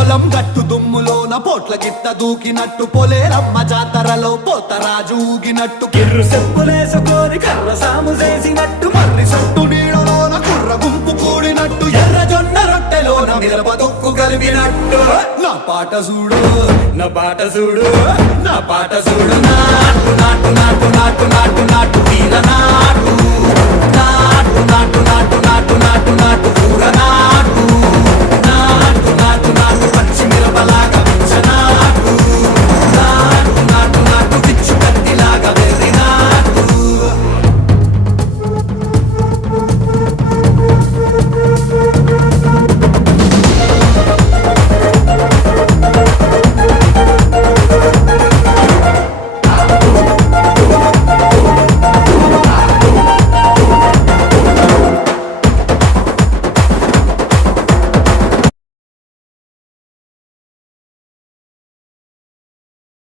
పొలం గట్టు దుమ్ములోన పోట్ల గిట్ట దూకినట్టు పొలేరమ్మ జాతరలో పోతరాజు ఊగినట్టు కిర్రు చెప్పులేసుకొని కర్ర సాము చేసినట్టు మర్రి సొట్టు నీడలోన కుర్ర గుంపు కూడినట్టు ఎర్ర జొన్న రొట్టెలోన మిరప దొక్కు కలిపినట్టు నా పాట చూడు నా పాట చూడు నా పాట చూడు నాటు నాటు నాటు నాటు నాటు నాటు వీర నాటు నాటు నాటు